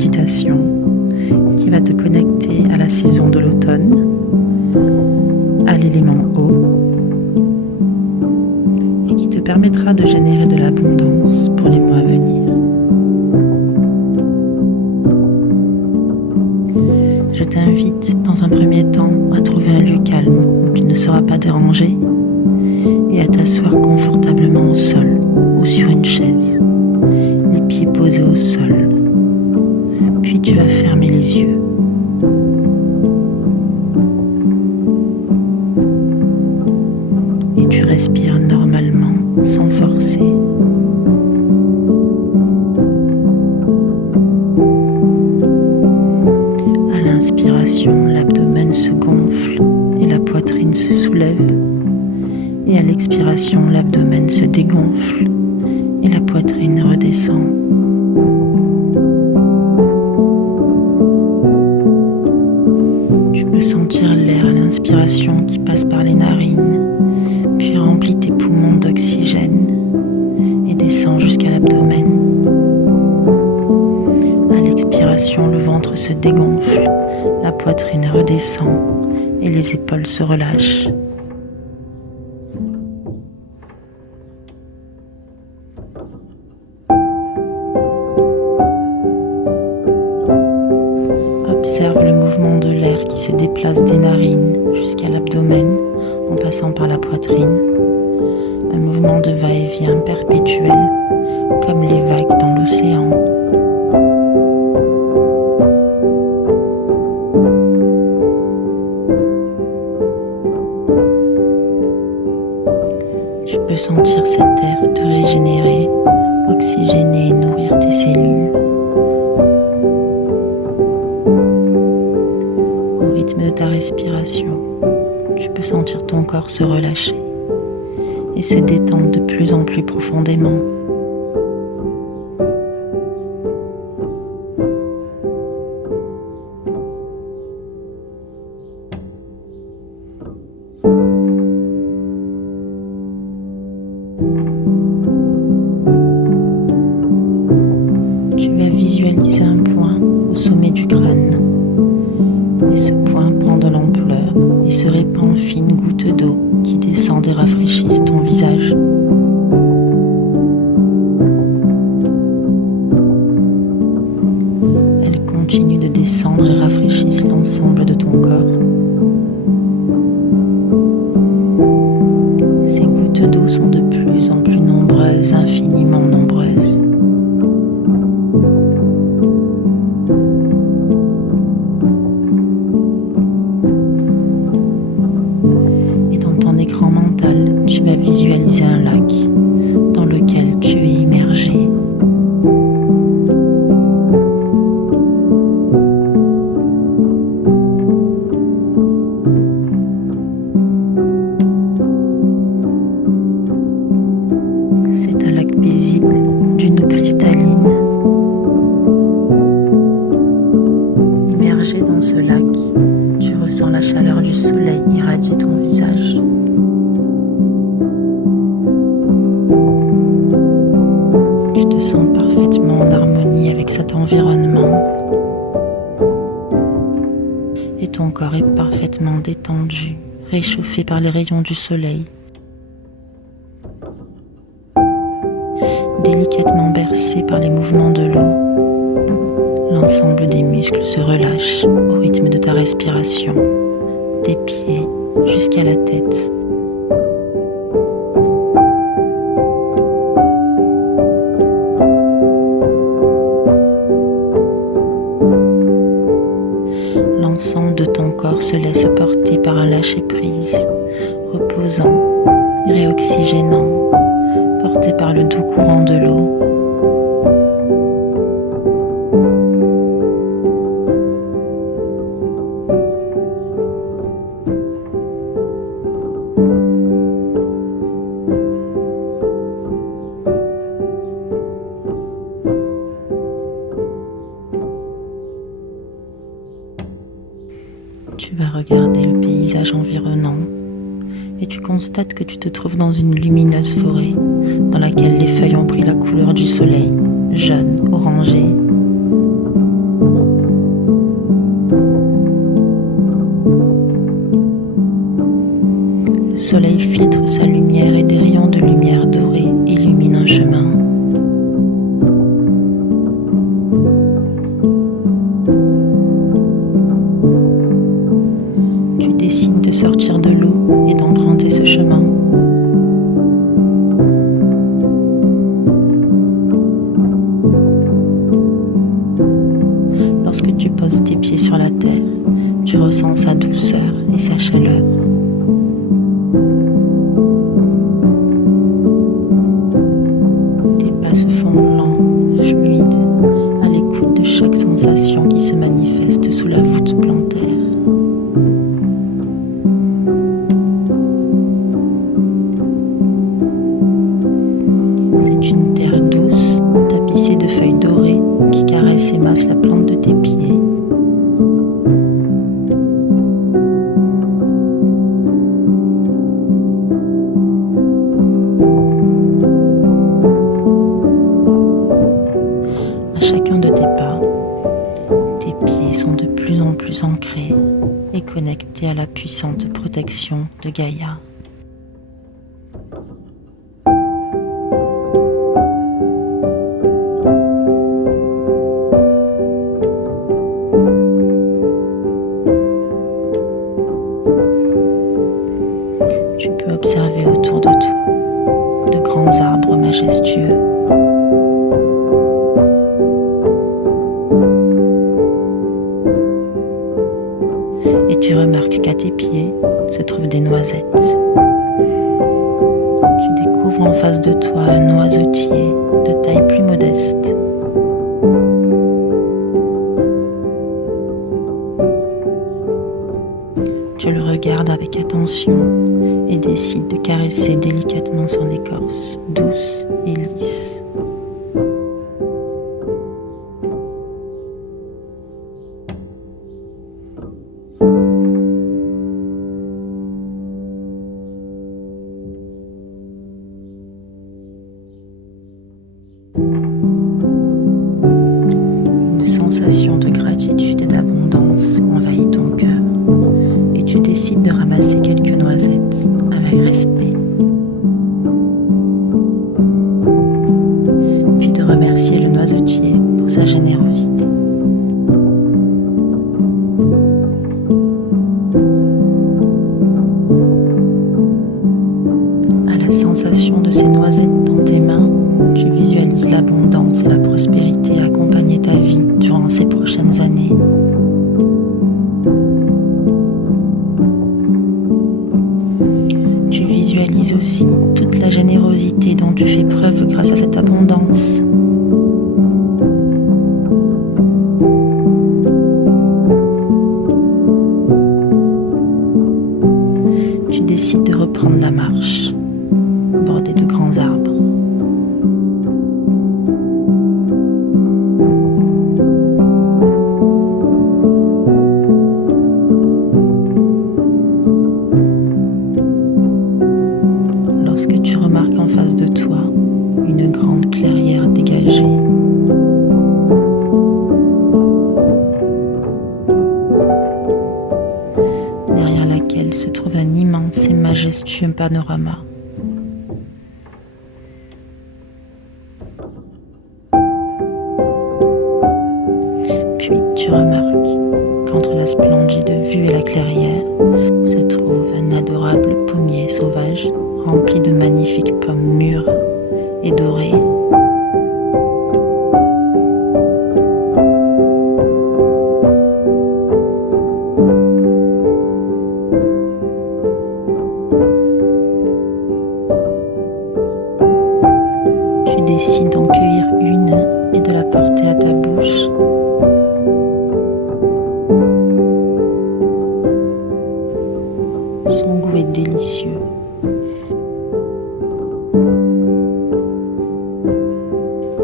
méditation qui va te connecter à la saison de l'automne, à l'élément eau, et qui te permettra de générer de l'abondance pour les mois à venir. Je t'invite dans un premier temps à trouver un lieu calme où tu ne seras pas dérangé et à t'asseoir confortablement au sol ou sur une chaise, les pieds posés au sol. Puis tu vas fermer les yeux. Et tu respires normalement, sans forcer. À l'inspiration, l'abdomen se gonfle et la poitrine se soulève. Et à l'expiration, l'abdomen se dégonfle et la poitrine redescend. Tu peux sentir l'air à l'inspiration qui passe par les narines, puis remplit tes poumons d'oxygène et descend jusqu'à l'abdomen. À l'expiration, le ventre se dégonfle, la poitrine redescend et les épaules se relâchent. Observe le mouvement de l'air qui se déplace des narines jusqu'à l'abdomen en passant par la poitrine. Un mouvement de va-et-vient perpétuel comme les vagues dans l'océan. Tu peux sentir cet air te régénérer, oxygéner et nourrir tes cellules. Au rythme de ta respiration, tu peux sentir ton corps se relâcher et se détendre de plus en plus profondément. Tu vas visualiser un point au sommet du crâne. Et ce point prend de l'ampleur et se répand en fines gouttes d'eau qui descendent et rafraîchissent ton visage. Elles continuent de descendre et rafraîchissent l'ensemble de ton corps. Ces gouttes d'eau sont de plus en plus nombreuses, infiniment nombreuses. Écran mental, tu vas visualiser un lac dans lequel tu es immergé. C'est un lac paisible, d'une eau cristalline. Immergé dans ce lac, tu ressens la chaleur du soleil irradier ton visage. Tu te sens parfaitement en harmonie avec cet environnement et ton corps est parfaitement détendu, réchauffé par les rayons du soleil. Délicatement bercé par les mouvements de l'eau, l'ensemble des muscles se relâche au rythme de ta respiration, des pieds jusqu'à la tête. L'ensemble de ton corps se laisse porter par un lâcher-prise, reposant, réoxygénant, porté par le doux courant de l'eau. Tu vas regarder le paysage environnant et tu constates que tu te trouves dans une lumineuse forêt dans laquelle les feuilles ont pris la couleur du soleil, jaune, orangé. filtre sa lumière et des rayons de lumière dorée illuminent un chemin. Tu décides de sortir de l'eau et d'emprunter ce chemin. Lorsque tu poses tes pieds sur la terre, tu ressens sa douceur et sa chaleur. Tes pas se font lents, fluides, à l'écoute de chaque sensation qui se manifeste sous la voûte plantaire. C'est une terre douce, tapissée de feuilles dorées qui caressent et massent la plante de tes pieds. À chacun de tes pas, tes pieds sont de plus en plus ancrés et connectés à la puissante protection de Gaïa. Tu peux observer autour de toi de grands arbres majestueux. Et tu remarques qu'à tes pieds se trouvent des noisettes. Tu découvres en face de toi un noisetier de taille plus modeste. Tu le regardes avec attention et décides de caresser délicatement son écorce, douce et lisse. Une sensation de gratitude et d'abondance envahit ton cœur et tu décides de ramasser quelques noisettes avec respect, puis de remercier le noisetier pour sa générosité. À la sensation de ces noisettes dans tes mains, tu visualises l'abondance et la prospérité accompagner ta vie durant ces prochaines années. Tu visualises aussi toute la générosité dont tu fais preuve grâce à cette abondance. Tu décides de reprendre la marche, bordée de grands arbres. Lorsque tu remarques en face de toi une grande clairière dégagée. Derrière laquelle se trouve un immense et majestueux panorama. Puis tu remarques qu'entre la splendide vue et la clairière se trouve un adorable pommier sauvage rempli de magnifiques pommes mûres et dorées. Tu décides d'en cueillir une et de la porter à ta bouche. Son goût est délicieux.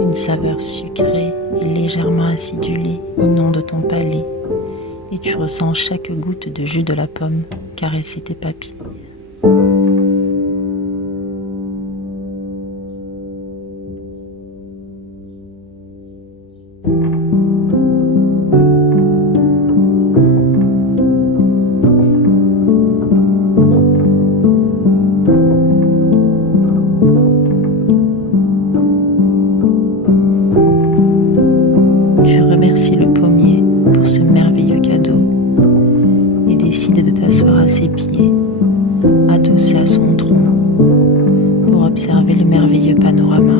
Une saveur sucrée et légèrement acidulée inonde ton palais et tu ressens chaque goutte de jus de la pomme caresser tes papilles. remercier le pommier pour ce merveilleux cadeau et décides de t'asseoir à ses pieds, adossé à son tronc, pour observer le merveilleux panorama.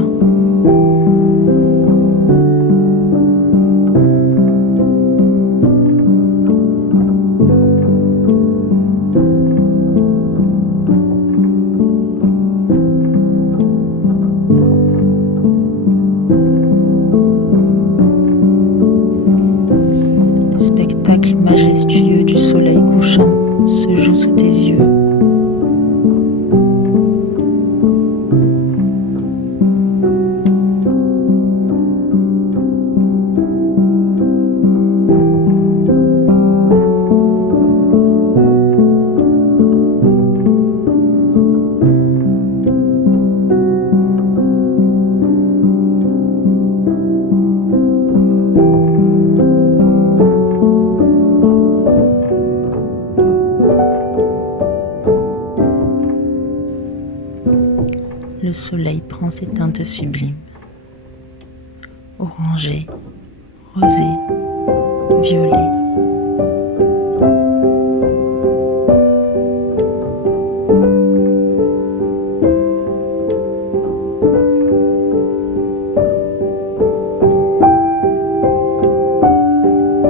Le spectacle majestueux du soleil couchant se joue sous tes yeux. Le soleil prend ses teintes sublimes, orangé, rosé, violet.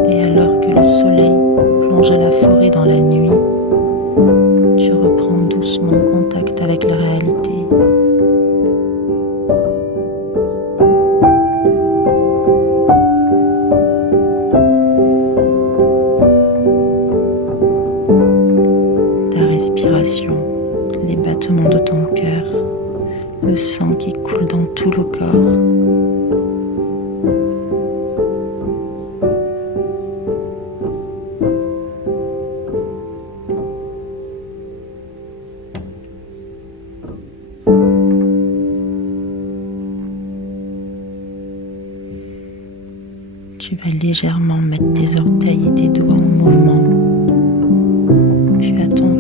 Et alors que le soleil plonge la forêt dans la nuit, tu reprends doucement contact avec la réalité. Ta respiration, les battements de ton cœur, le sang qui coule dans tout le corps. Tu vas légèrement mettre tes orteils et tes doigts en mouvement, puis à ton